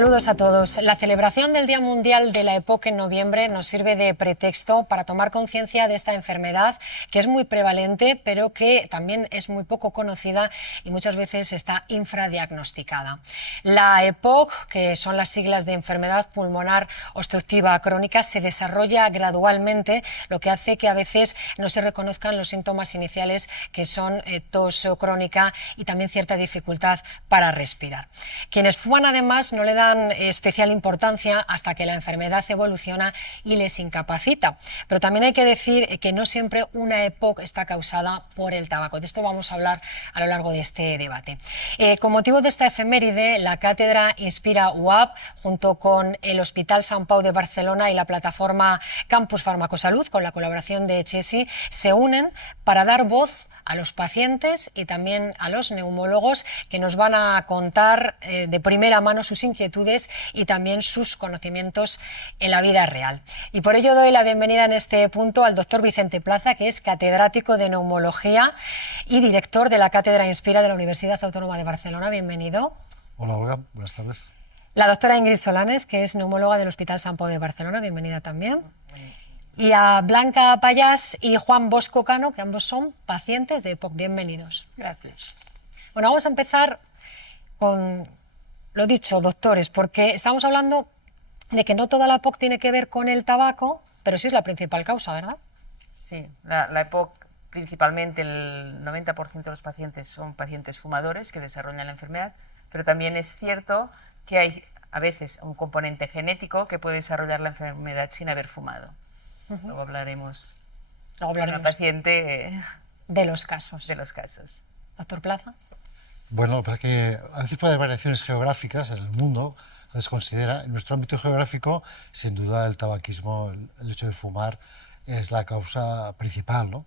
Saludos a todos. La celebración del Día Mundial de la EPOC en noviembre nos sirve de pretexto para tomar conciencia de esta enfermedad que es muy prevalente, pero que también es muy poco conocida y muchas veces está infradiagnosticada. La EPOC, que son las siglas de enfermedad pulmonar obstructiva crónica, se desarrolla gradualmente, lo que hace que a veces no se reconozcan los síntomas iniciales, que son tos crónica y también cierta dificultad para respirar. Quienes fuman además no le dan especial importancia hasta que la enfermedad evoluciona y les incapacita. Pero también hay que decir que no siempre una EPOC está causada por el tabaco. De esto vamos a hablar a lo largo de este debate. Con motivo de esta efeméride, la cátedra Inspira UAB, junto con el Hospital Sant Pau de Barcelona y la plataforma Campus Farmacosalud, con la colaboración de Chesi, se unen para dar voz a los pacientes y también a los neumólogos, que nos van a contar de primera mano sus inquietudes y también sus conocimientos en la vida real. Y por ello doy la bienvenida en este punto al doctor Vicente Plaza, que es catedrático de neumología y director de la cátedra Inspira de la Universidad Autónoma de Barcelona. Bienvenido. Hola Olga, buenas tardes. La doctora Ingrid Solanes, que es neumóloga del Hospital Sant Pau de Barcelona. Bienvenida también. Y a Blanca Payás y Juan Bosco Cano, que ambos son pacientes de EPOC. Bienvenidos. Gracias. Bueno, vamos a empezar con lo dicho, doctores, porque estamos hablando de que no toda la EPOC tiene que ver con el tabaco, pero sí es la principal causa, ¿verdad? Sí, la EPOC, principalmente el 90% de los pacientes son pacientes fumadores que desarrollan la enfermedad, pero también es cierto que hay a veces un componente genético que puede desarrollar la enfermedad sin haber fumado. Luego hablaremos con la paciente de los casos. Doctor Plaza. Bueno, para que a veces puede haber variaciones geográficas en el mundo, se considera, en nuestro ámbito geográfico, sin duda el tabaquismo, el hecho de fumar, es la causa principal, ¿no?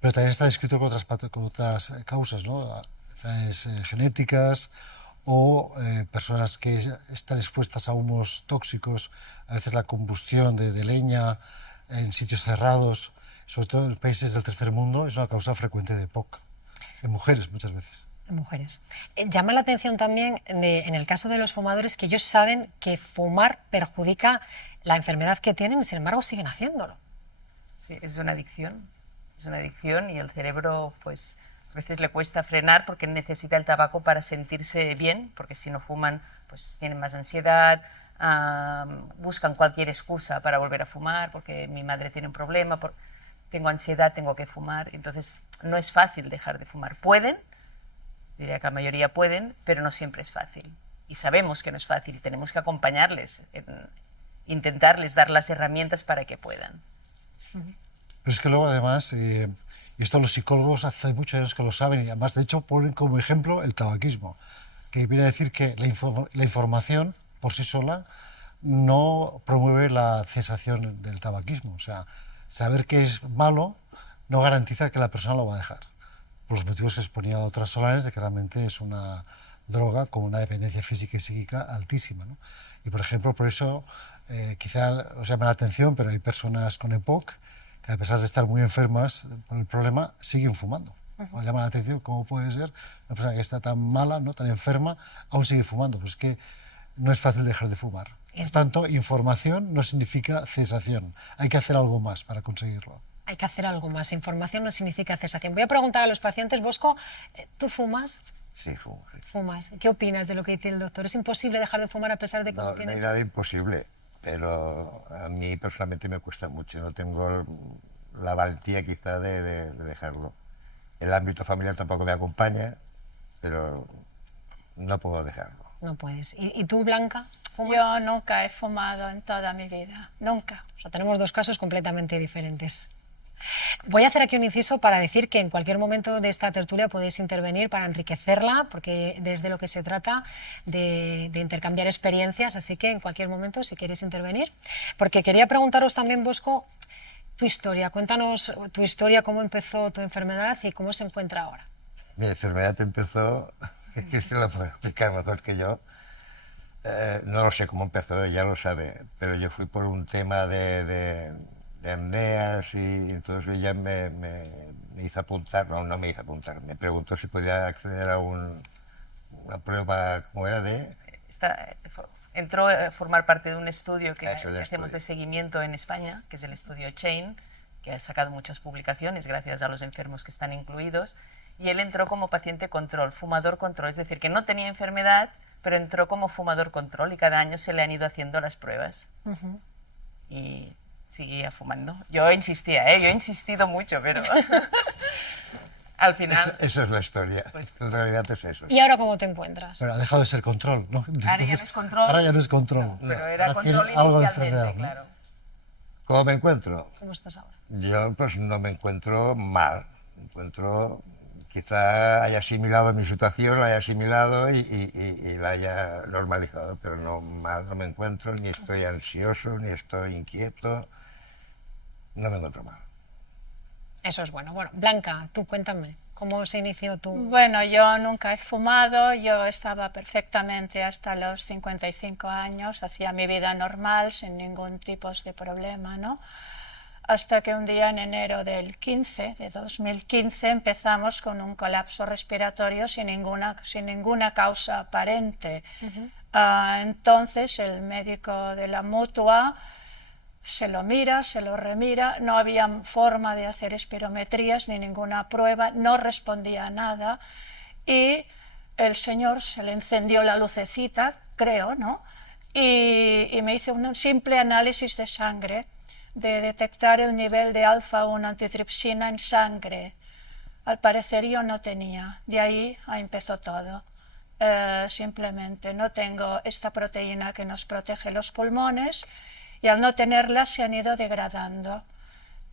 Pero también está descrito con otras causas, ¿no? Genéticas o personas que están expuestas a humos tóxicos, a veces la combustión de leña en sitios cerrados, sobre todo en los países del tercer mundo, es una causa frecuente de EPOC, en mujeres muchas veces. En mujeres. Llama la atención también en el caso de los fumadores que ellos saben que fumar perjudica la enfermedad que tienen y sin embargo siguen haciéndolo. Sí, es una adicción y el cerebro pues a veces le cuesta frenar porque necesita el tabaco para sentirse bien, porque si no fuman pues tienen más ansiedad, buscan cualquier excusa para volver a fumar, porque mi madre tiene un problema, tengo ansiedad, tengo que fumar. Entonces no es fácil dejar de fumar. Pueden, diría que la mayoría pueden, pero no siempre es fácil. Y sabemos que no es fácil y tenemos que acompañarles, intentarles dar las herramientas para que puedan. Pero es que luego además, y esto los psicólogos hace muchos años que lo saben, y además de hecho ponen como ejemplo el tabaquismo, que viene a decir que la información por sí sola no promueve la cesación del tabaquismo. O sea, saber que es malo no garantiza que la persona lo va a dejar, por los motivos que exponía la doctora Solanes, de que realmente es una droga con una dependencia física y psíquica altísima, ¿no? Y por ejemplo, por eso quizá os llama la atención, pero hay personas con EPOC que a pesar de estar muy enfermas por el problema, siguen fumando. Os llama la atención cómo puede ser una persona que está tan mala, ¿no?, tan enferma, aún sigue fumando. Pues es que no es fácil dejar de fumar. Por tanto, información no significa cesación. Hay que hacer algo más para conseguirlo. Hay que hacer algo más. Información no significa cesación. Voy a preguntar a los pacientes. Bosco, ¿tú fumas? Sí, fumo. Sí. ¿Fumas? ¿Qué opinas de lo que dice el doctor? ¿Es imposible dejar de fumar a pesar de que no tiene...? No hay nada imposible, pero a mí personalmente me cuesta mucho. No tengo la valentía quizá de dejarlo. El ámbito familiar tampoco me acompaña, pero no puedo dejarlo. No puedes. ¿Y tú, Blanca? ¿Fumas? Yo nunca he fumado en toda mi vida, nunca. O sea, tenemos dos casos completamente diferentes. Voy a hacer aquí un inciso para decir que en cualquier momento de esta tertulia podéis intervenir para enriquecerla, porque desde lo que se trata de intercambiar experiencias, así que en cualquier momento si queréis intervenir. Porque quería preguntaros también, Bosco, tu historia. Cuéntanos tu historia, cómo empezó tu enfermedad y cómo se encuentra ahora. Mi enfermedad empezó, que se lo puedo explicar mejor que yo. No lo sé cómo empezó, ella lo sabe, pero yo fui por un tema de apneas y entonces ella me hizo apuntar, no me hizo apuntar, me preguntó si podía acceder a una prueba, ¿cómo era? entró a formar parte de un estudio que Eso, de hacemos de estudio. seguimiento en España, que es el estudio Chain, que ha sacado muchas publicaciones gracias a los enfermos que están incluidos, y él entró como paciente control, fumador control, es decir, que no tenía enfermedad, pero entró como fumador control y cada año se le han ido haciendo las pruebas. Y seguía fumando. Yo insistía, yo he insistido mucho, pero al final... Eso es la historia. Pues- En realidad es eso. ¿Y ahora cómo te encuentras? Pero ha dejado de ser control, ¿no? ya no es control. Ahora ya no es control. Pero era Ahora tiene control algo de inicialmente, enfermedad, ¿no? claro. ¿Cómo me encuentro? ¿Cómo estás ahora? Yo pues no me encuentro mal. Me encuentro, quizá haya asimilado mi situación, la haya asimilado y la haya normalizado, pero no mal no me encuentro, ni estoy ansioso, ni estoy inquieto. No me encuentro mal. Eso es bueno. Bueno, Blanca, tú cuéntame, ¿cómo se inició tu...? Bueno, yo nunca he fumado, yo estaba perfectamente hasta los 55 años, hacía mi vida normal, sin ningún tipo de problema, ¿no? Hasta que un día en enero de 2015, empezamos con un colapso respiratorio sin ninguna causa aparente. Entonces el médico de la mutua se lo mira, se lo remira, no había forma de hacer espirometrías ni ninguna prueba, no respondía a nada y el señor se le encendió la lucecita, creo, ¿no? Y me hizo un simple análisis de sangre de detectar el nivel de alfa-1 antitripsina en sangre. Al parecer yo no tenía, de ahí empezó todo. Simplemente no tengo esta proteína que nos protege los pulmones y al no tenerla se han ido degradando.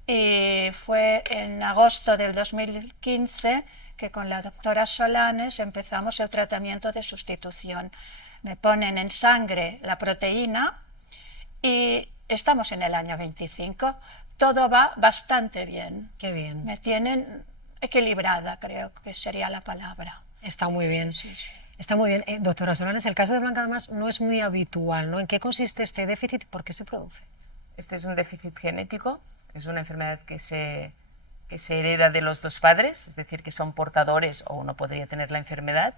Y fue en agosto del 2015 que con la doctora Solanes empezamos el tratamiento de sustitución. Me ponen en sangre la proteína y estamos en el año 25. Todo va bastante bien. Qué bien. Me tienen equilibrada, creo que sería la palabra. Está muy bien. Sí, sí. Está muy bien. Doctora Solanes, el caso de Blanca además no es muy habitual, ¿no? ¿En qué consiste este déficit y por qué se produce? Este es un déficit genético, es una enfermedad que se hereda de los dos padres, es decir, que son portadores o uno podría tener la enfermedad.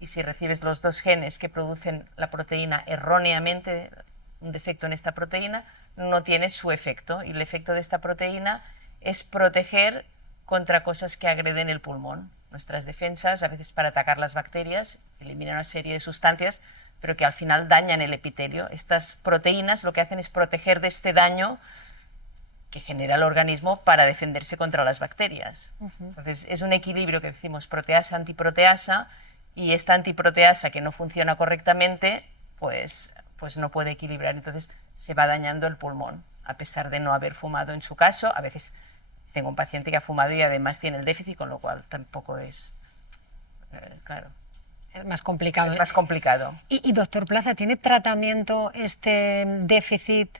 Y si recibes los dos genes que producen la proteína erróneamente, un defecto en esta proteína, no tiene su efecto. Y el efecto de esta proteína es proteger contra cosas que agreden el pulmón. Nuestras defensas, a veces para atacar las bacterias, eliminan una serie de sustancias, pero que al final dañan el epitelio. Estas proteínas lo que hacen es proteger de este daño que genera el organismo para defenderse contra las bacterias. Entonces, es un equilibrio que decimos proteasa-antiproteasa, y esta antiproteasa que no funciona correctamente, pues no puede equilibrar. Entonces, se va dañando el pulmón, a pesar de no haber fumado en su caso. A veces tengo un paciente que ha fumado y además tiene el déficit, con lo cual tampoco es, claro, Es más complicado. es más complicado. Y doctor Plaza, ¿tiene tratamiento este déficit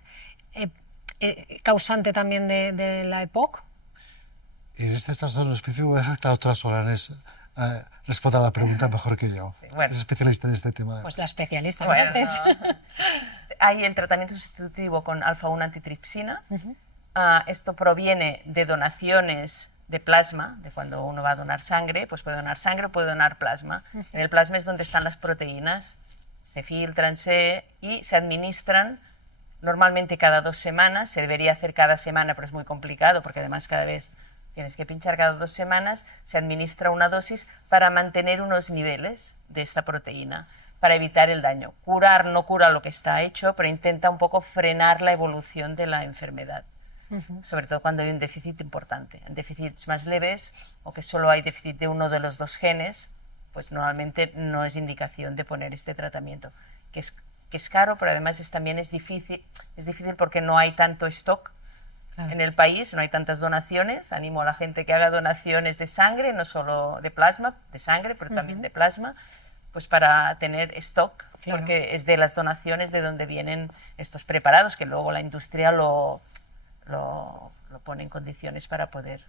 causante también de la EPOC? En este trastorno específico voy a dejar que la doctora Solanes responda a la pregunta mejor que yo. Sí, bueno. Es especialista en este tema. Pues la especialista, Bueno, entonces. no. Hay el tratamiento sustitutivo con alfa-1 antitripsina. Esto proviene de donaciones de plasma, de cuando uno va a donar sangre, pues puede donar sangre o puede donar plasma. En el plasma es donde están las proteínas, se filtran y se administran normalmente cada 2 semanas. Se debería hacer cada semana, pero es muy complicado porque además cada vez tienes que pinchar cada 2 semanas. Se administra una dosis para mantener unos niveles de esta proteína, para evitar el daño. Curar no cura lo que está hecho, pero intenta un poco frenar la evolución de la enfermedad. Sobre todo cuando hay un déficit importante. En déficits más leves o que solo hay déficit de uno de los dos genes, pues normalmente no es indicación de poner este tratamiento, que es caro, pero además también es difícil porque no hay tanto stock en el país, no hay tantas donaciones. Animo a la gente que haga donaciones de sangre, no solo de plasma, de sangre, pero también de plasma, pues para tener stock, porque es de las donaciones de donde vienen estos preparados, que luego la industria lo pone en condiciones para poder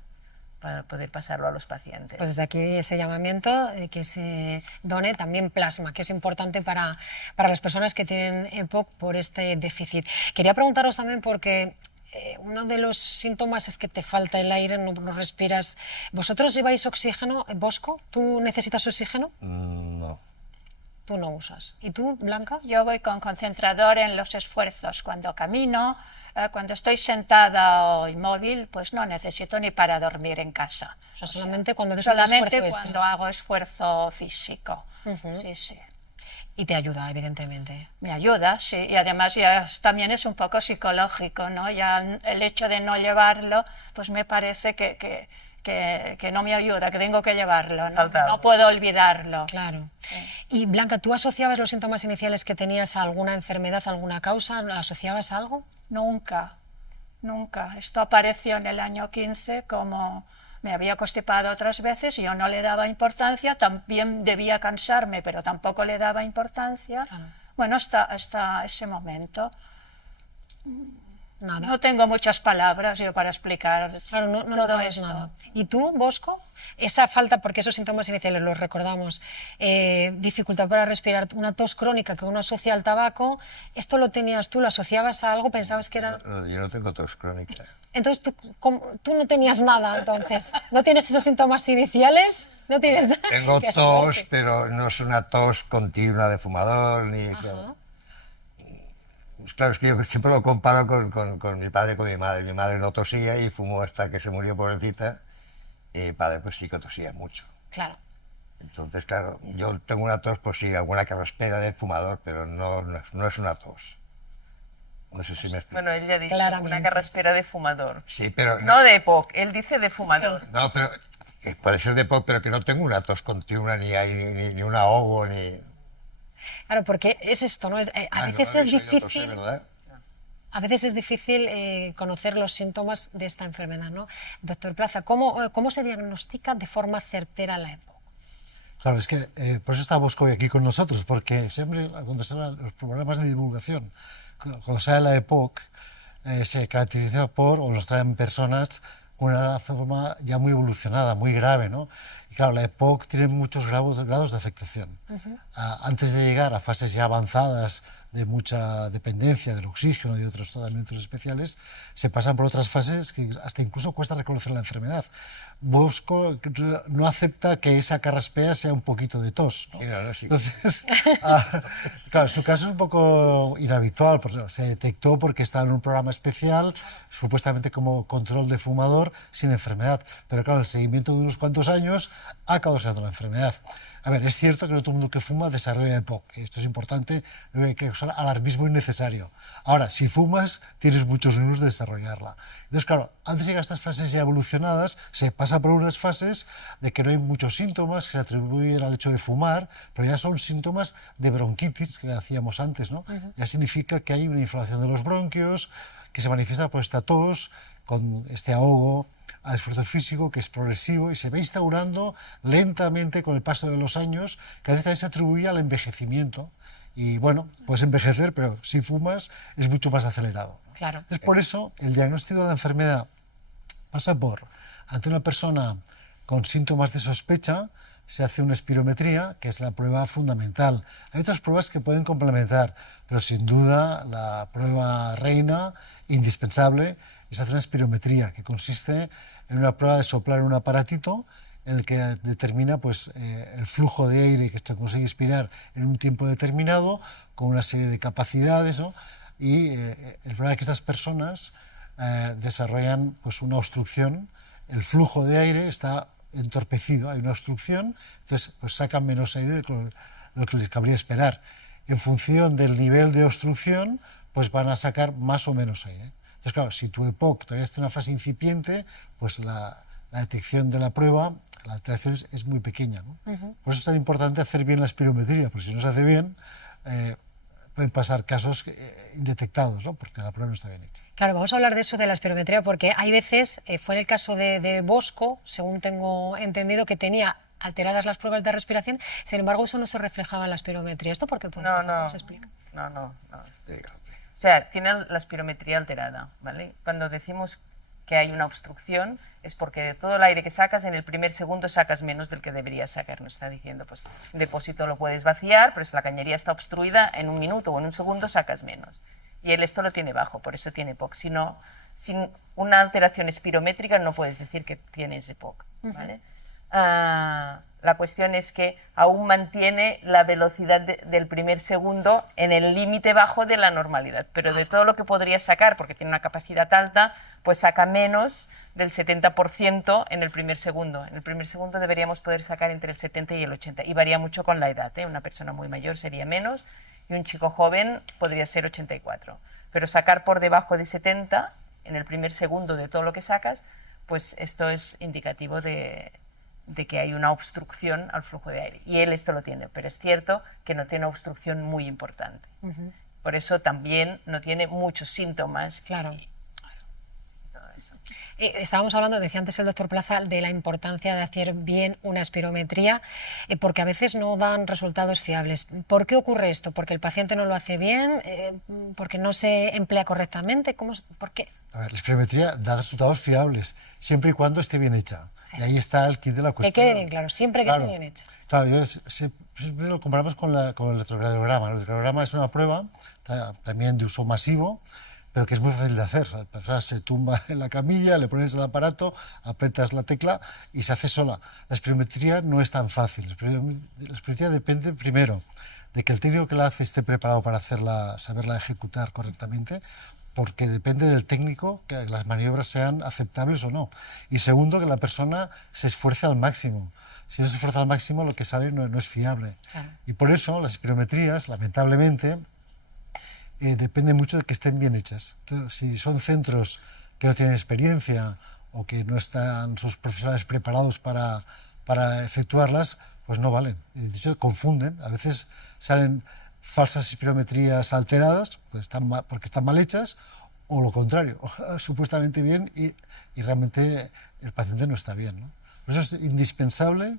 pasarlo a los pacientes. Pues desde aquí ese llamamiento de que se done también plasma, que es importante para las personas que tienen EPOC por este déficit. Quería preguntaros también porque uno de los síntomas es que te falta el aire, no respiras. ¿Vosotros lleváis oxígeno, Bosco? ¿Tú necesitas oxígeno? No. tú no usas. ¿Y tú, Blanca? Yo voy con concentrador en los esfuerzos. Cuando camino, cuando estoy sentada o inmóvil, pues no necesito ni para dormir en casa. O sea, solamente cuando haces un Solamente esfuerzo cuando extra. hago esfuerzo físico. Sí, sí. Y te ayuda, evidentemente. Me ayuda, sí, y además ya también es un poco psicológico, ¿no? Ya el hecho de no llevarlo, pues me parece que no me ayuda, que tengo que llevarlo, ¿no? No puedo olvidarlo. Claro. Y Blanca, ¿tú asociabas los síntomas iniciales que tenías a alguna enfermedad, a alguna causa? ¿Asociabas a algo? Nunca, nunca. Esto apareció en el año 15 como... Me había constipado otras veces y yo no le daba importancia, también debía cansarme, pero tampoco le daba importancia. Bueno, hasta ese momento. Nada. No tengo muchas palabras yo para explicar Claro, no todo sabes esto. nada. ¿Y tú, Bosco? Esa falta, porque esos síntomas iniciales los recordamos, dificultad para respirar, una tos crónica que uno asocia al tabaco, ¿esto lo tenías tú? ¿Lo asociabas a algo? ¿Pensabas que era...? No, yo no tengo tos crónica. Entonces, tú no tenías nada, entonces. ¿No tienes esos síntomas iniciales? ¿No tienes...? Tengo Qué tos, suerte. pero no es una tos continua de fumador, ni... Ajá. Claro, es que yo siempre lo comparo con mi padre y con mi madre. Mi madre no tosía y fumó hasta que se murió pobrecita. Y mi padre pues sí que tosía mucho. Claro. Entonces, claro, yo tengo una tos, pues sí, alguna carraspera de fumador, pero no es una tos. No sé si me explico. Bueno, él ya ha dicho Claramente. una carraspera de fumador. Sí, pero... No de EPOC, él dice de fumador. No, pero puede ser de pop, pero que no tengo una tos continua, ni un ahogo, ni... Claro, porque es esto, ¿no? A veces es difícil... ¿Verdad? A veces es difícil conocer los síntomas de esta enfermedad, ¿no? Doctor Plaza, ¿cómo se diagnostica de forma certera la EPOC? Claro, es que por eso está Bosco hoy aquí con nosotros, porque siempre cuando se dan los programas de divulgación, cuando sale la EPOC, se caracteriza por, o nos traen personas con una forma ya muy evolucionada, muy grave, ¿no? Y claro, la EPOC tiene muchos grados de afectación. Antes de llegar a fases ya avanzadas de mucha dependencia del oxígeno y de otros tratamientos especiales, se pasan por otras fases que hasta incluso cuesta reconocer la enfermedad. Bosco no acepta que esa carraspea sea un poquito de tos, ¿no? Sí, no, sí. Entonces, claro, su caso es un poco inhabitual, porque se detectó porque estaba en un programa especial, supuestamente como control de fumador, sin enfermedad. Pero claro, el seguimiento de unos cuantos años ha causado la enfermedad. A ver, es cierto que no todo el mundo que fuma desarrolla EPOC. Esto es importante, no hay que usar alarmismo innecesario. Ahora, si fumas, tienes muchos menos de desarrollarla. Entonces, claro, antes de llegar a estas fases ya evolucionadas, se pasa por unas fases de que no hay muchos síntomas, que se atribuyen al hecho de fumar, pero ya son síntomas de bronquitis, que hacíamos antes, ¿no? Ya significa que hay una inflamación de los bronquios, que se manifiesta por esta tos, con este ahogo al esfuerzo físico que es progresivo y se va instaurando lentamente con el paso de los años, que a veces se atribuye al envejecimiento. Y bueno, puedes envejecer, pero si fumas es mucho más acelerado. Claro. Entonces, por eso, el diagnóstico de la enfermedad pasa por, ante una persona con síntomas de sospecha, se hace una espirometría, que es la prueba fundamental. Hay otras pruebas que pueden complementar, pero sin duda la prueba reina, indispensable, es hacer una espirometría, que consiste en una prueba de soplar un aparatito en el que determina pues, el flujo de aire que se consigue expirar en un tiempo determinado, con una serie de capacidades, ¿no? Y el problema es que estas personas desarrollan pues, una obstrucción, el flujo de aire está entorpecido, hay una obstrucción, entonces pues, sacan menos aire de lo que les cabría esperar. En función del nivel de obstrucción, pues van a sacar más o menos aire. Entonces, claro, si tu EPOC todavía está en una fase incipiente, pues la detección de la prueba, la alteración es muy pequeña, ¿no? Por eso es tan importante hacer bien la espirometría, porque si no se hace bien, pueden pasar casos indetectados, ¿no? Porque la prueba no está bien hecha. Claro, vamos a hablar de eso de la espirometría, porque hay veces, fue en el caso de Bosco, según tengo entendido, que tenía alteradas las pruebas de respiración, sin embargo eso no se reflejaba en la espirometría. ¿Esto por qué puede pasar? ¿Cómo se explica? No. O sea, tiene la espirometría alterada, ¿vale? Cuando decimos que hay una obstrucción es porque de todo el aire que sacas, en el primer segundo sacas menos del que deberías sacar. Nos está diciendo, pues, un depósito lo puedes vaciar, pero si la cañería está obstruida, en un minuto o en un segundo sacas menos. Y él esto lo tiene bajo, por eso tiene EPOC. Si no, sin una alteración espirométrica no puedes decir que tienes EPOC, ¿vale? La cuestión es que aún mantiene la velocidad del primer segundo en el límite bajo de la normalidad, pero de todo lo que podría sacar, porque tiene una capacidad alta, pues saca menos del 70% en el primer segundo. En el primer segundo deberíamos poder sacar entre el 70 y el 80, y varía mucho con la edad, ¿eh? Una persona muy mayor sería menos, y un chico joven podría ser 84. Pero sacar por debajo de 70 en el primer segundo de todo lo que sacas, pues esto es indicativo de que hay una obstrucción al flujo de aire. Y él esto lo tiene, pero es cierto que no tiene una obstrucción muy importante. Por eso también no tiene muchos síntomas. Claro. Todo eso. Estábamos hablando, decía antes el doctor Plaza, de la importancia de hacer bien una espirometría, porque a veces no dan resultados fiables. ¿Por qué ocurre esto? ¿Porque el paciente no lo hace bien? ¿Porque no se emplea correctamente? ¿Por qué? A ver, la espirometría da resultados fiables, siempre y cuando esté bien hecha. Y ahí está el kit de la cuestión. Que quede bien claro, siempre que esté bien hecha. Claro, siempre lo comparamos con el electrocardiograma. El electrocardiograma es una prueba también de uso masivo, pero que es muy fácil de hacer. O sea, la persona se tumba en la camilla, le pones el aparato, aprietas la tecla y se hace sola. La espirometría no es tan fácil. La espirometría depende primero de que el técnico que la hace esté preparado para saberla ejecutar correctamente, porque depende del técnico que las maniobras sean aceptables o no. Y segundo, que la persona se esfuerce al máximo. Si no se esfuerza al máximo, lo que sale no es fiable. Claro. Y por eso las espirometrías, lamentablemente, dependen mucho de que estén bien hechas. Entonces, si son centros que no tienen experiencia o que no están sus profesionales preparados para efectuarlas, pues no valen. De hecho, confunden. A veces salen falsas espirometrías alteradas porque están mal hechas, o lo contrario, supuestamente bien y realmente el paciente no está bien, ¿no? Por eso es indispensable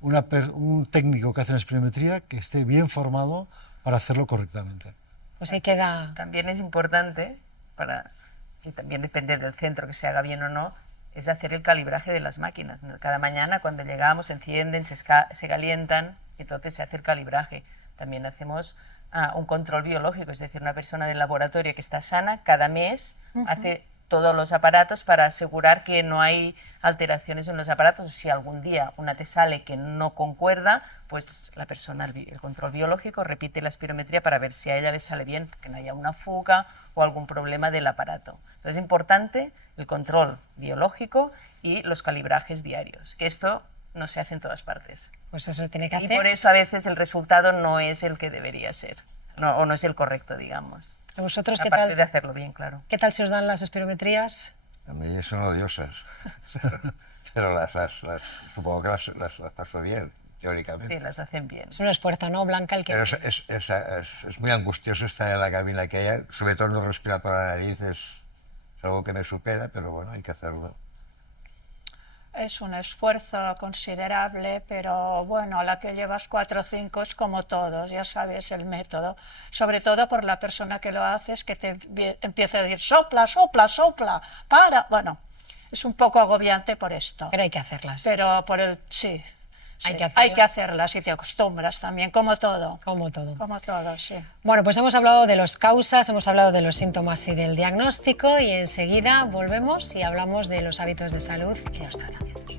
un técnico que hace una espirometría que esté bien formado para hacerlo correctamente. Pues ahí queda... También es importante, y también depende del centro que se haga bien o no, es hacer el calibraje de las máquinas. Cada mañana cuando llegamos se encienden, se calientan, y entonces se hace el calibraje. También hacemos un control biológico, es decir, una persona del laboratorio que está sana, cada mes hace todos los aparatos para asegurar que no hay alteraciones en los aparatos. Si algún día una te sale que no concuerda, pues la persona, el control biológico, repite la espirometría para ver si a ella le sale bien, que no haya una fuga o algún problema del aparato. Entonces es importante el control biológico y los calibrajes diarios, que esto no se hace en todas partes. Pues eso tiene que hacer. Y por eso a veces el resultado no es el que debería ser, o no es el correcto, digamos. ¿A vosotros qué Aparte tal? de hacerlo bien, claro. ¿Qué tal se os dan las espirometrías? A mí son odiosas, pero supongo que las paso bien, teóricamente. Sí, las hacen bien. Es un esfuerzo, ¿no, Blanca? El que... Pero es muy angustioso estar en la cabina aquella, sobre todo no respirar por la nariz, es algo que me supera, pero bueno, hay que hacerlo. Es un esfuerzo considerable, pero bueno, a la que llevas 4 o 5 es como todos, ya sabes el método. Sobre todo por la persona que lo haces, que te empieza a decir sopla, sopla, sopla, para. Bueno, es un poco agobiante por esto. Pero hay que hacerlas. Pero por el sí. Hay Hay que que hacerlas y te acostumbras también, como todo. Como todo. Como todo, sí. Bueno, pues hemos hablado de las causas, hemos hablado de los síntomas y del diagnóstico, y enseguida volvemos y hablamos de los hábitos de salud y de los tratamientos.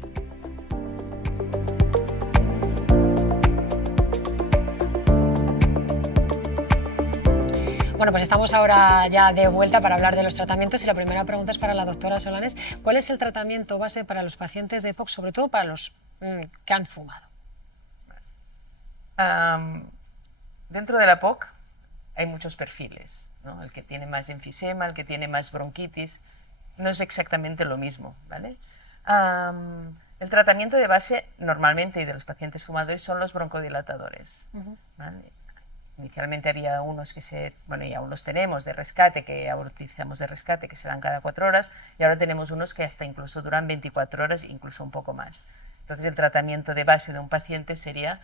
Bueno, pues estamos ahora ya de vuelta para hablar de los tratamientos, y la primera pregunta es para la doctora Solanes. ¿Cuál es el tratamiento base para los pacientes de EPOC, sobre todo para los que han fumado? Dentro de la POC hay muchos perfiles, ¿no? El que tiene más enfisema, el que tiene más bronquitis, no es exactamente lo mismo, ¿vale? El tratamiento de base normalmente y de los pacientes fumadores son los broncodilatadores, ¿vale? Inicialmente había unos y aún los tenemos de rescate, que ahora utilizamos de rescate, que se dan cada 4 horas, y ahora tenemos unos que hasta incluso duran 24 horas, incluso un poco más. Entonces el tratamiento de base de un paciente sería,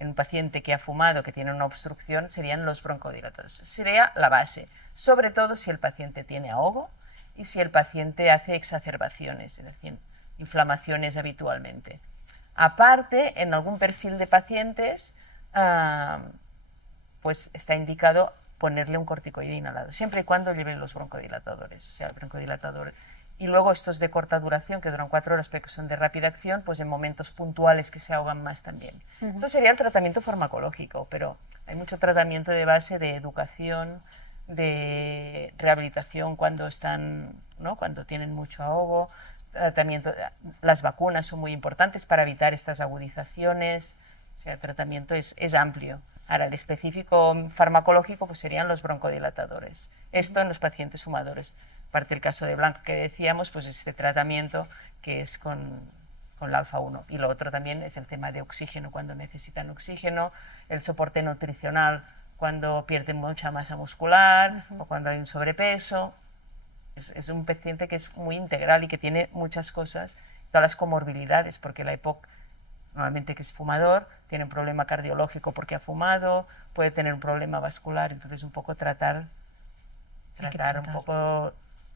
en un paciente que ha fumado, que tiene una obstrucción, serían los broncodilatadores. Sería la base, sobre todo si el paciente tiene ahogo y si el paciente hace exacerbaciones, es decir, inflamaciones habitualmente. Aparte, en algún perfil de pacientes, pues está indicado ponerle un corticoide inhalado, siempre y cuando lleven los broncodilatadores. O sea, el broncodilatador Y luego estos de corta duración, que duran 4 horas, pero que son de rápida acción, pues en momentos puntuales que se ahogan más también. Esto sería el tratamiento farmacológico, pero hay mucho tratamiento de base de educación, de rehabilitación cuando están, ¿no? Cuando tienen mucho ahogo, tratamiento, las vacunas son muy importantes para evitar estas agudizaciones, o sea, el tratamiento es amplio. Ahora, el específico farmacológico pues serían los broncodilatadores. Esto en los pacientes fumadores. Aparte del caso de Blanco que decíamos, pues este tratamiento que es con la alfa-1. Y lo otro también es el tema de oxígeno, cuando necesitan oxígeno, el soporte nutricional cuando pierden mucha masa muscular o cuando hay un sobrepeso. Es un paciente que es muy integral y que tiene muchas cosas, todas las comorbilidades, porque la EPOC, normalmente que es fumador, tiene un problema cardiológico porque ha fumado, puede tener un problema vascular, entonces un poco tratar un poco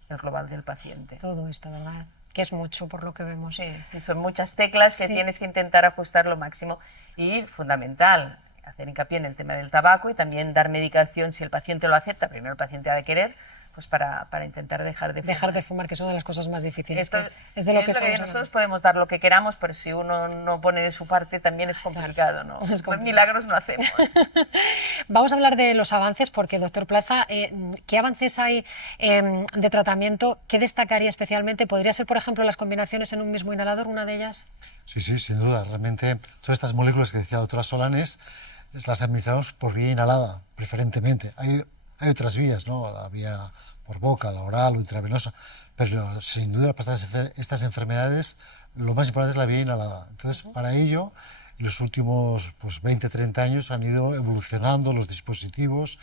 el global del paciente. Todo esto, ¿verdad? Que es mucho por lo que vemos. Sí, son muchas teclas que tienes que intentar ajustar lo máximo y fundamental, hacer hincapié en el tema del tabaco y también dar medicación si el paciente lo acepta, primero el paciente ha de querer, pues para intentar dejar de fumar. Dejar de fumar, que es una de las cosas más difíciles. Esto, es de lo que nosotros podemos dar lo que queramos, pero si uno no pone de su parte también es complicado, ¿no? Es complicado. Milagros no hacemos. Vamos a hablar de los avances, porque, doctor Plaza, ¿qué avances hay de tratamiento? ¿Qué destacaría especialmente? ¿Podría ser, por ejemplo, las combinaciones en un mismo inhalador, una de ellas? Sí, sí, sin duda. Realmente, todas estas moléculas que decía la doctora Solanes, las administramos por vía inhalada, preferentemente. Hay otras vías, ¿no? La vía por boca, la oral o intravenosa, pero sin duda para estas enfermedades lo más importante es la vía inhalada. Entonces, para ello, en los últimos 20, 30 años han ido evolucionando los dispositivos.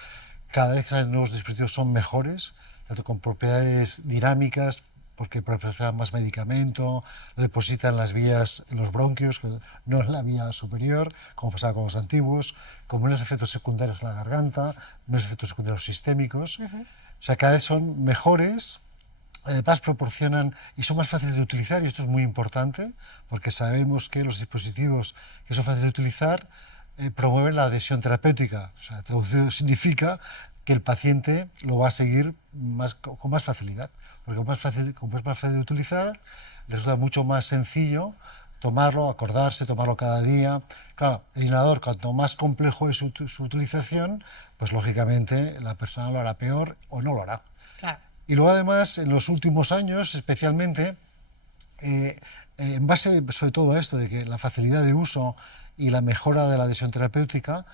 Cada vez que salen nuevos dispositivos son mejores, tanto con propiedades dinámicas, porque proporcionan más medicamento, lo depositan en las vías, en los bronquios, no en la vía superior, como pasaba con los antiguos, con menos efectos secundarios en la garganta, menos efectos secundarios sistémicos. O sea, cada vez son mejores, además proporcionan y son más fáciles de utilizar, y esto es muy importante, porque sabemos que los dispositivos que son fáciles de utilizar promueven la adhesión terapéutica. O sea, traducido significa que el paciente lo va a seguir con más facilidad, porque como es más fácil de utilizar, les resulta mucho más sencillo tomarlo, acordarse, tomarlo cada día. Claro, el inhalador, cuanto más complejo es su utilización, pues lógicamente la persona lo hará peor o no lo hará. Claro. Y luego además, en los últimos años, especialmente, en base sobre todo a esto, de que la facilidad de uso y la mejora de la adhesión terapéutica,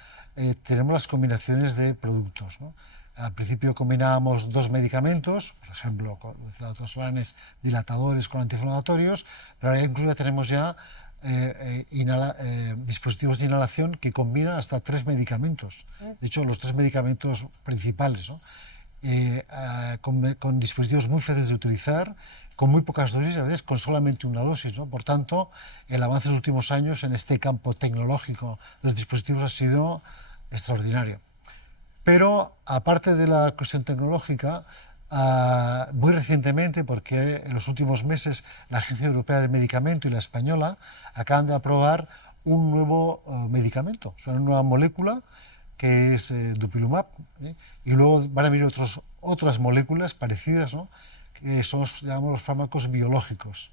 tenemos las combinaciones de productos, ¿no? Al principio combinábamos dos medicamentos, por ejemplo, con Solanes, dilatadores con antiinflamatorios, pero ahora incluso tenemos ya dispositivos de inhalación que combinan hasta 3 medicamentos. De hecho, los 3 medicamentos principales, ¿no? Con dispositivos muy fáciles de utilizar, con muy pocas dosis, a veces con solamente una dosis, ¿no? Por tanto, el avance de los últimos años en este campo tecnológico de los dispositivos ha sido extraordinario. Pero, aparte de la cuestión tecnológica, muy recientemente, porque en los últimos meses la Agencia Europea del Medicamento y la española acaban de aprobar un nuevo medicamento, o sea, una nueva molécula que es Dupilumab, y luego van a venir otras moléculas parecidas, ¿no? Que son los fármacos biológicos,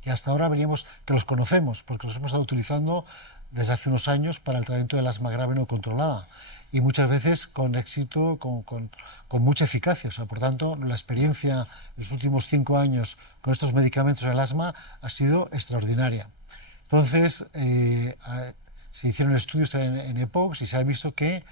que hasta ahora veríamos que los conocemos, porque los hemos estado utilizando desde hace unos años para el tratamiento del asma grave no controlada, y muchas veces con éxito, con mucha eficacia. O sea, por tanto, la experiencia en los últimos 5 años con estos medicamentos del asma ha sido extraordinaria. Entonces, se hicieron estudios en EPOCs y se ha visto que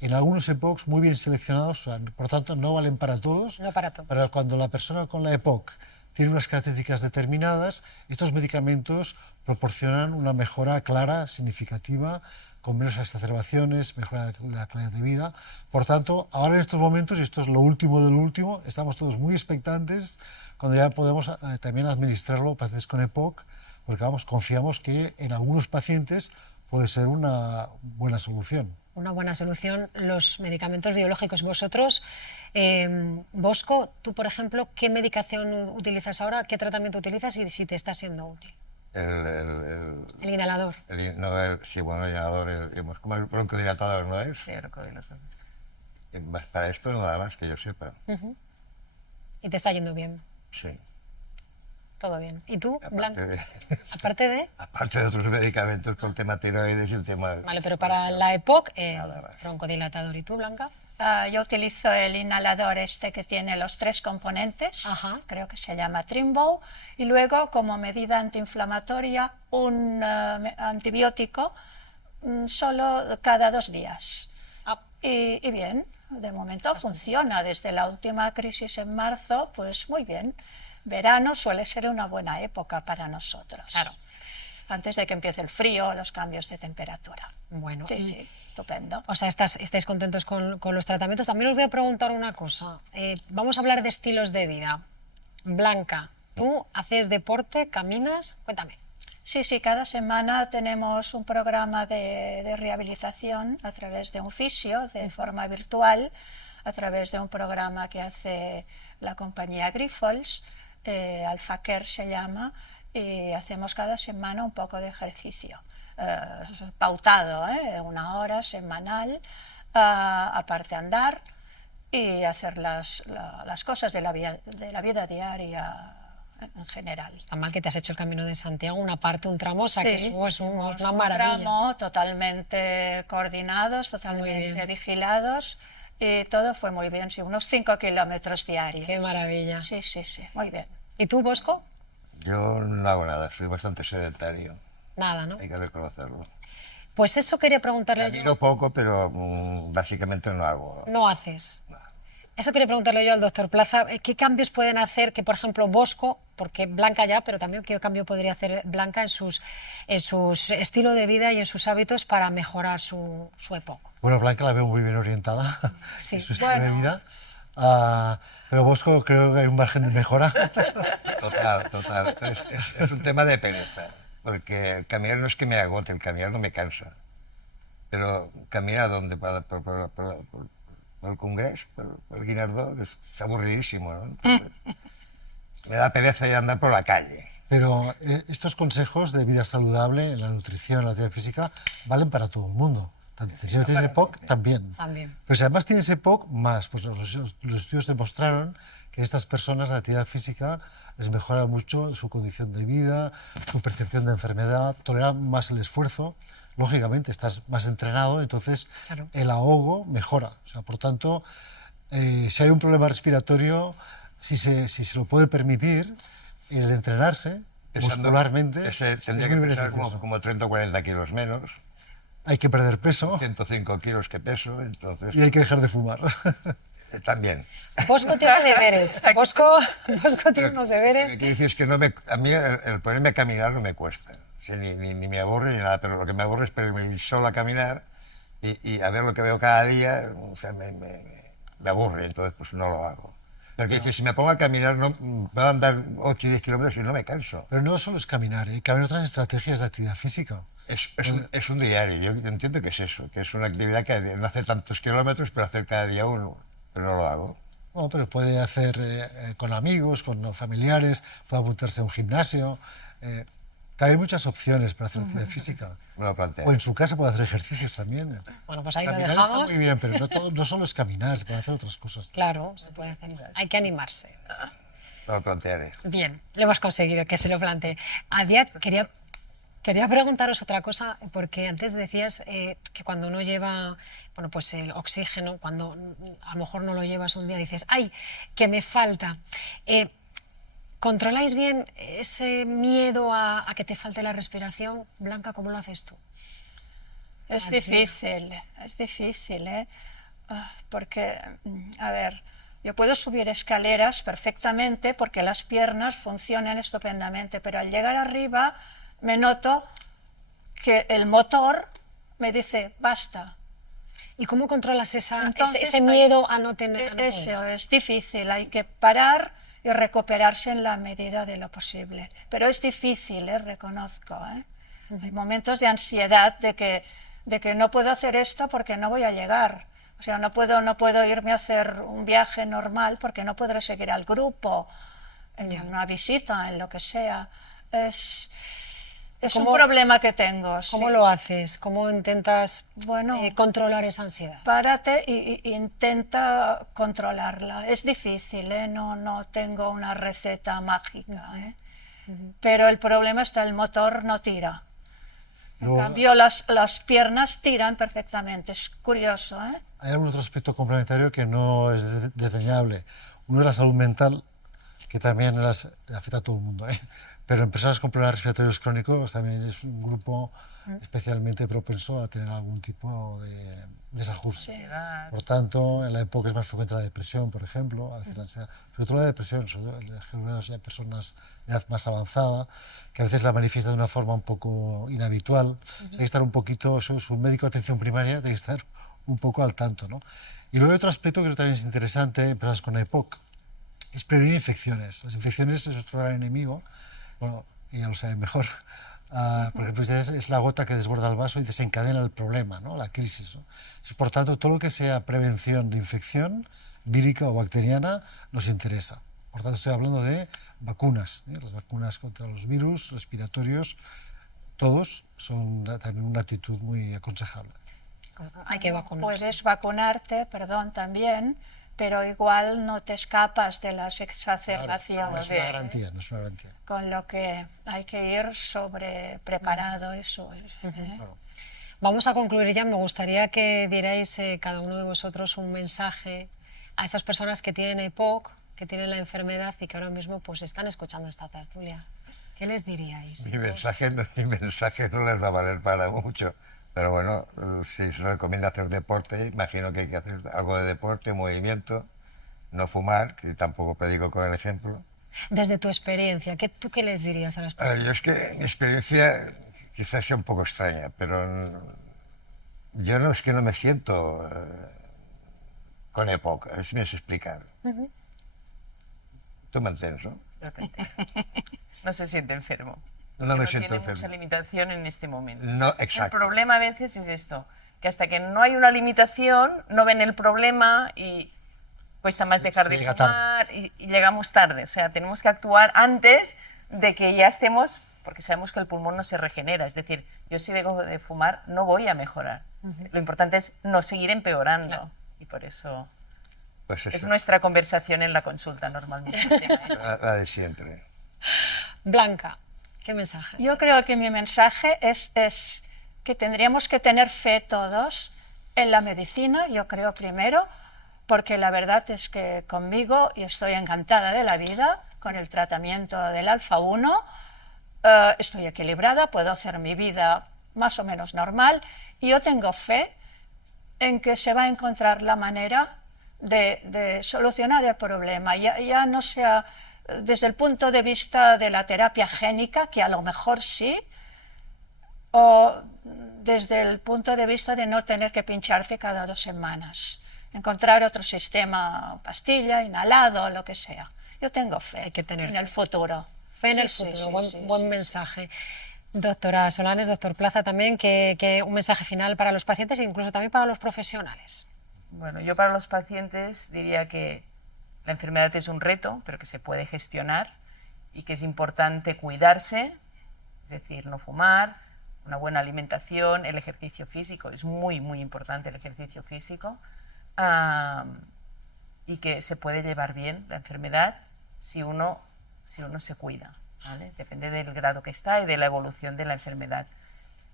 en algunos EPOCs muy bien seleccionados, o sea, por tanto, no valen para todos, No para todos. pero cuando la persona con la EPOC tiene unas características determinadas, estos medicamentos proporcionan una mejora clara, significativa, con menos exacerbaciones, mejora de la calidad de vida. Por tanto, ahora en estos momentos, y esto es lo último de lo último, estamos todos muy expectantes cuando ya podemos también administrarlo pacientes con EPOC, porque vamos, confiamos que en algunos pacientes puede ser una buena solución. Una buena solución, los medicamentos biológicos. Vosotros, Bosco, tú, por ejemplo, ¿qué medicación utilizas ahora? ¿Qué tratamiento utilizas y si te está siendo útil? El inhalador. Sí, bueno, el inhalador, es como el broncodilatador, ¿no es? Sí, broncodilatador. Para esto nada más que yo sepa. Y te está yendo bien. Sí. Todo bien. ¿Y tú, Blanca? aparte de, Aparte de... aparte de otros medicamentos por el tema tiroides y el tema... Vale, pero para la EPOC, Nada más. broncodilatador. ¿Y tú, Blanca? Yo utilizo el inhalador este que tiene los 3 componentes, Ajá. creo que se llama Trimbow, y luego como medida antiinflamatoria un antibiótico solo cada 2 días. Ah, Y bien, de momento funciona. Desde la última crisis en marzo, pues muy bien. Verano suele ser una buena época para nosotros. Claro. Antes de que empiece el frío, los cambios de temperatura. bueno. Sí, sí, estupendo. O sea, estáis contentos con los tratamientos. También os voy a preguntar una cosa. Vamos a hablar de estilos de vida. Blanca, ¿tú haces deporte, caminas? Cuéntame. Sí, sí, cada semana tenemos un programa de rehabilitación a través de un fisio, de forma virtual, a través de un programa que hace la compañía Grifols, Alpha Care se llama, y hacemos cada semana un poco de ejercicio pautado, 1 hora semanal, aparte andar y hacer las cosas de la vida diaria en general. Está mal que te has hecho el Camino de Santiago, una parte, un tramo, o sea, que Sí, eso es hicimos una un maravilla. tramo totalmente coordinados, Muy totalmente bien. vigilados y todo fue muy bien, sí, unos 5 kilómetros diarios. Qué maravilla. Sí, sí, sí, muy bien. ¿Y tú, Bosco? Yo no hago nada, soy bastante sedentario, Nada, ¿no? hay que reconocerlo. Pues eso quería preguntarle yo. Camino poco, pero básicamente no hago. No haces. Eso quería preguntarle yo al doctor Plaza. ¿Qué cambios pueden hacer que, por ejemplo, Bosco, porque Blanca ya, pero también qué cambio podría hacer Blanca en sus estilo de vida y en sus hábitos para mejorar su EPOC? Bueno, Blanca la veo muy bien orientada Sí, en su estilo de bueno. vida. Pero Bosco creo que hay un margen de mejora. Total, total. Es un tema de pereza, porque el caminar no es que me agote, el caminar no me cansa. Pero caminar donde por el Congreso, por el Guinardó, es aburridísimo, ¿no? Entonces, me da pereza ir a andar por la calle. Pero estos consejos de vida saludable, en la nutrición, en la actividad física, valen para todo el mundo. Tanto si no tienes EPOC, también. También. Pero si además tienes EPOC, más. Pues los estudios demostraron que a estas personas la actividad física les mejora mucho su condición de vida, su percepción de enfermedad, toleran más el esfuerzo. Lógicamente, estás más entrenado, entonces Claro. el ahogo mejora. O sea, por tanto, si hay un problema respiratorio, si se lo puede permitir, el entrenarse muscularmente Tendría es que muy pesar beneficioso. como 30 o 40 kilos menos, Hay que perder peso 105 kilos que peso, entonces y hay que dejar de fumar. también. Bosco tiene deberes. Bosco tiene unos Lo deberes. que quiero decir es que a mí el ponerme a caminar no me cuesta. O sea, ni me aburre ni nada, pero lo que me aburre es ponerme ir solo a caminar y a ver lo que veo cada día, o sea, me aburre, entonces pues no lo hago. Pero que si me pongo a caminar, puedo andar 8 y 10 kilómetros y no me canso. Pero no solo es caminar, hay que haber otras estrategias de actividad física. Es un diario, yo entiendo que es eso, que es una actividad que no hace tantos kilómetros, pero hacer cada día uno, pero no lo hago. Bueno, pero puede hacer con amigos, con familiares, puede apuntarse a un gimnasio. Que hay muchas opciones para hacer actividad física. Me lo planteo. O en su casa puede hacer ejercicios también. Bueno, pues ahí lo Caminar está dejamos. muy bien, pero no solo es caminar, se pueden hacer otras cosas. Claro, se puede hacer. Hay que animarse. Me lo plantearé. Bien, lo hemos conseguido, que se lo plantee. Adia, quería preguntaros otra cosa, porque antes decías que cuando uno lleva, bueno, pues el oxígeno, cuando a lo mejor no lo llevas un día, dices, ¡ay, que me falta! ¿Controláis bien ese miedo a que te falte la respiración? Blanca, ¿cómo lo haces tú? Es difícil, ¿eh? Porque, a ver, yo puedo subir escaleras perfectamente porque las piernas funcionan estupendamente, pero al llegar arriba me noto que el motor me dice, basta. ¿Y cómo controlas Entonces, ese miedo a no tener? Eso es difícil, hay que parar y recuperarse en la medida de lo posible. Pero es difícil, reconozco. Hay momentos de ansiedad de que no puedo hacer esto porque no voy a llegar. O sea, no puedo irme a hacer un viaje normal porque no podré seguir al grupo, en una visita, en lo que sea. Es un problema que tengo. ¿Cómo sí. lo haces? ¿Cómo intentas Bueno, controlar esa ansiedad? Párate e intenta controlarla. Es difícil, no tengo una receta mágica. pero el problema está el motor no tira. En Luego, cambio, las piernas tiran perfectamente. Es curioso, ¿eh? hay algún otro aspecto complementario que no es desdeñable. Uno es la salud mental, que también afecta a todo el mundo, ¿eh? Pero en personas con problemas respiratorios crónicos también es un grupo especialmente propenso a tener algún tipo de desajuste. Sí. Por tanto, en la época es más frecuente la depresión, por ejemplo, a veces la ansiedad, sobre todo la depresión, sobre todo en personas de edad más avanzada, que a veces la manifiesta de una forma un poco inhabitual. Hay que estar un poquito, un médico de atención primaria tiene que estar un poco al tanto, ¿no? Y luego hay otro aspecto que también es interesante en personas con EPOC, es prevenir infecciones. Las infecciones es nuestro gran enemigo, bueno, ella lo sabe mejor. Por ejemplo, es la gota que desborda el vaso y desencadena el problema, ¿no? La crisis, ¿no? Por tanto, todo lo que sea prevención de infección vírica o bacteriana nos interesa. Por tanto, estoy hablando de vacunas, ¿eh? Las vacunas contra los virus respiratorios, todos son también una actitud muy aconsejable. Hay que vacunarse. Puedes vacunarte, perdón, también, pero igual no te escapas de las No exacerbaciones. es una garantía, no es una garantía. Con lo que hay que ir sobre preparado, eso es. Claro. Vamos a concluir ya. Me gustaría que dierais cada uno de vosotros un mensaje a esas personas que tienen EPOC, que tienen la enfermedad y que ahora mismo pues están escuchando esta tertulia. ¿Qué les diríais? Mi mensaje no les va a valer para mucho, pero bueno, si se recomienda hacer deporte, imagino que hay que hacer algo de deporte, movimiento, no fumar, que tampoco predico con el ejemplo. Desde tu experiencia, ¿tú qué les dirías a las personas? Yo es que mi experiencia quizás sea un poco extraña, pero yo no es que no me siento con EPOC, a ver si me sé explicar. Tú me entiendes, ¿no? No se siente enfermo. No me No siento tiene enfermo. mucha limitación en este momento. No, El exacto. problema a veces es esto, que hasta que no hay una limitación, no ven el problema y cuesta más dejar de llega fumar y llegamos tarde. O sea, tenemos que actuar antes de que ya estemos, porque sabemos que el pulmón no se regenera. Es decir, yo si dejo de fumar no voy a mejorar. Lo importante es no seguir empeorando. Claro. Y por eso Pues eso, es nuestra conversación en la consulta normalmente. el tema este. la de siempre. Blanca, ¿qué mensaje? Yo creo que mi mensaje es que tendríamos que tener fe todos en la medicina, yo creo primero, porque la verdad es que conmigo, y estoy encantada de la vida, con el tratamiento del alfa-1, estoy equilibrada, puedo hacer mi vida más o menos normal, y yo tengo fe en que se va a encontrar la manera de solucionar el problema, ya no sea desde el punto de vista de la terapia génica, que a lo mejor sí, o desde el punto de vista de no tener que pincharse cada 2 semanas, encontrar otro sistema, pastilla, inhalado, lo que sea. Yo tengo fe Hay que tener en el futuro. Fe en el Sí, futuro, sí, sí, buen sí. mensaje. Doctora Solanes, doctor Plaza, también que un mensaje final para los pacientes e incluso también para los profesionales. Bueno, yo para los pacientes diría que la enfermedad es un reto, pero que se puede gestionar y que es importante cuidarse, es decir, no fumar, una buena alimentación, el ejercicio físico, es muy, muy importante el ejercicio físico, y que se puede llevar bien la enfermedad si uno se cuida, ¿vale? Depende del grado que está y de la evolución de la enfermedad.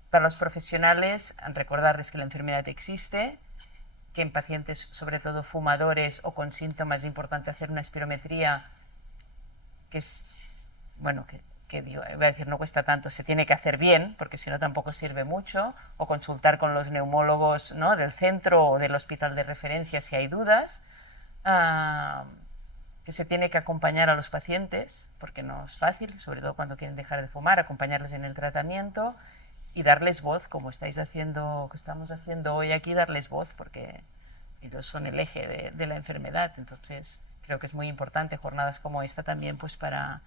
Para los profesionales, recordarles que la enfermedad existe, que en pacientes, sobre todo fumadores o con síntomas, es importante hacer una espirometría que es, bueno, que digo, iba a decir no cuesta tanto, se tiene que hacer bien, porque si no tampoco sirve mucho, o consultar con los neumólogos, ¿no?, del centro o del hospital de referencia si hay dudas, que se tiene que acompañar a los pacientes, porque no es fácil, sobre todo cuando quieren dejar de fumar, acompañarles en el tratamiento y darles voz, como estáis haciendo, que estamos haciendo hoy aquí, darles voz, porque ellos son el eje de la enfermedad. Entonces, creo que es muy importante jornadas como esta también, pues para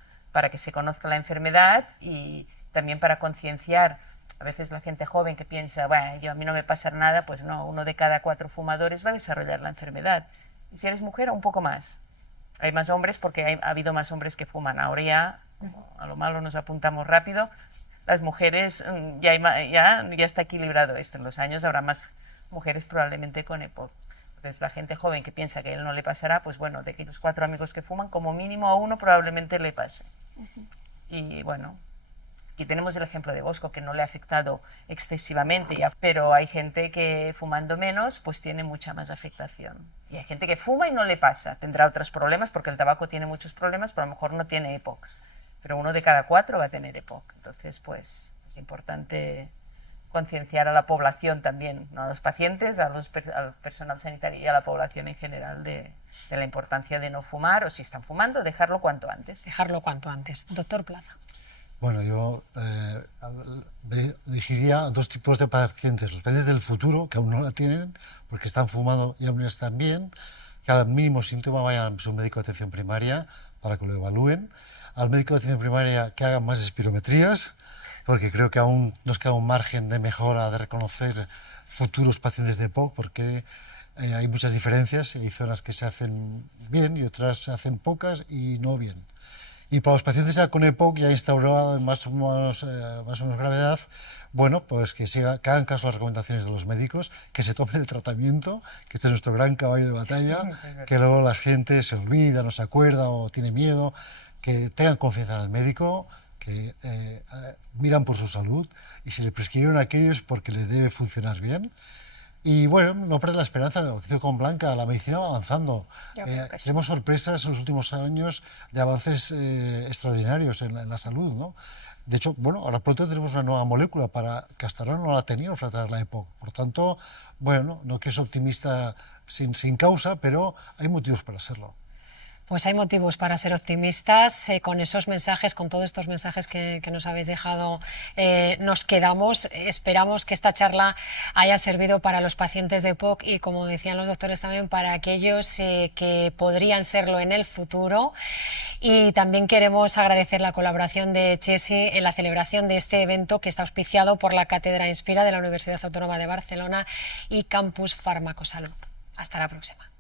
que se conozca la enfermedad y también para concienciar. A veces la gente joven que piensa, bueno, a mí no me pasa nada, pues no, 1 de cada 4 fumadores va a desarrollar la enfermedad. Y si eres mujer, un poco más. Hay más hombres porque ha habido más hombres que fuman. Ahora ya, a lo malo nos apuntamos rápido. Las mujeres, ya está equilibrado esto. En los años habrá más mujeres probablemente con EPOC. Entonces la gente joven que piensa que a él no le pasará, pues bueno, de aquellos 4 amigos que fuman, como mínimo a uno probablemente le pase. Y bueno, aquí tenemos el ejemplo de Bosco, que no le ha afectado excesivamente, ya, pero hay gente que fumando menos pues tiene mucha más afectación. Y hay gente que fuma y no le pasa, tendrá otros problemas porque el tabaco tiene muchos problemas, pero a lo mejor no tiene EPOC. Pero 1 de cada 4 va a tener EPOC. Entonces, pues es importante concienciar a la población también, no a los pacientes, al personal sanitario y a la población en general de la importancia de no fumar, o si están fumando, dejarlo cuanto antes. Dejarlo cuanto antes. Doctor Plaza. Bueno, yo dirigiría a 2 tipos de pacientes. Los pacientes del futuro, que aún no la tienen, porque están fumando y aún están bien, que al mínimo síntoma vayan a su médico de atención primaria para que lo evalúen. Al médico de atención primaria que hagan más espirometrías, porque creo que aún nos queda un margen de mejora, de reconocer futuros pacientes de EPOC, porque hay muchas diferencias. Hay zonas que se hacen bien y otras se hacen pocas y no bien. Y para los pacientes ya con EPOC ya instaurado en más o menos gravedad, bueno, pues que hagan caso a las recomendaciones de los médicos, que se tomen el tratamiento, que este es nuestro gran caballo de batalla, que luego la gente se olvida, no se acuerda o tiene miedo, que tengan confianza en el médico, que miran por su salud y si le prescribieron aquello es porque le debe funcionar bien. Y bueno, no perder la esperanza, lo que hizo con Blanca, la medicina va avanzando. Tenemos sorpresas en los últimos años de avances extraordinarios en la salud, ¿no? De hecho, bueno, ahora pronto tenemos una nueva molécula que hasta ahora no la teníamos para tratar la EPOC. Por tanto, bueno, no que es optimista sin causa, pero hay motivos para serlo. Pues hay motivos para ser optimistas. Con esos mensajes, con todos estos mensajes que nos habéis dejado, nos quedamos. Esperamos que esta charla haya servido para los pacientes de EPOC y, como decían los doctores, también para aquellos que podrían serlo en el futuro. Y también queremos agradecer la colaboración de Chesi en la celebración de este evento que está auspiciado por la Cátedra Inspira de la Universidad Autónoma de Barcelona y Campus Farmacosalud. Hasta la próxima.